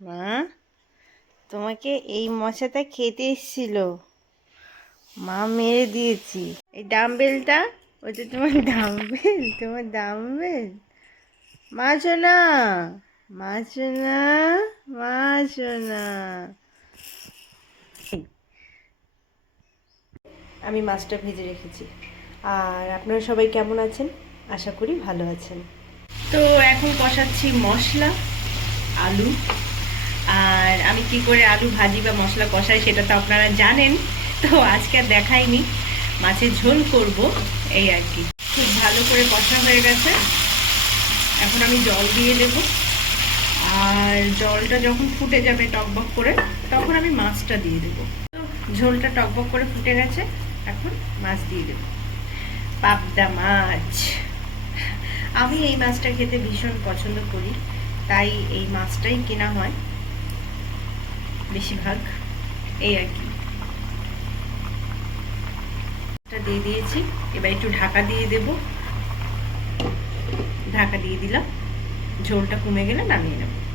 মা, তোমাকে এই মশাটা খেতে এসেছিল, মা মেরে দিয়েছি। এই ডাম্বেলটা, ওটা তোমার ডাম্বেল, তোমার ডাম্বেল। মা সোনা, মা সোনা, মা সোনা। আমি মাছটা ভেজে রেখেছি। আর আপনারা সবাই কেমন আছেন? আশা করি ভালো আছেন। তো এখন কষাচ্ছি মশলা, আলু। আর আমি কি করে আলু ভাজি বা মশলা কষাই সেটা তো আপনারা জানেন, তো আজকে আর দেখাইনি। মাছের ঝোল করব, এই আর কি। খুব ভালো করে কষা হয়ে গেছে, এখন আমি জল দিয়ে দেব। আর জলটা যখন ফুটে যাবে টকবক করে, তখন আমি মাছটা দিয়ে দেবো। তো ঝোলটা টকবক করে ফুটে গেছে, এখন মাছ দিয়ে দেব। পাবদা মাছ, আমি এই মাছটা খেতে ভীষণ পছন্দ করি, তাই এই মাছটাই কেনা হয় বেশিরভাগ, এই আর কি। দিয়ে দিয়েছি, এবার একটু ঢাকা দিয়ে দেব। ঢাকা দিয়ে দিলাম, ঝোলটা কমে গেলে নামিয়ে নেব।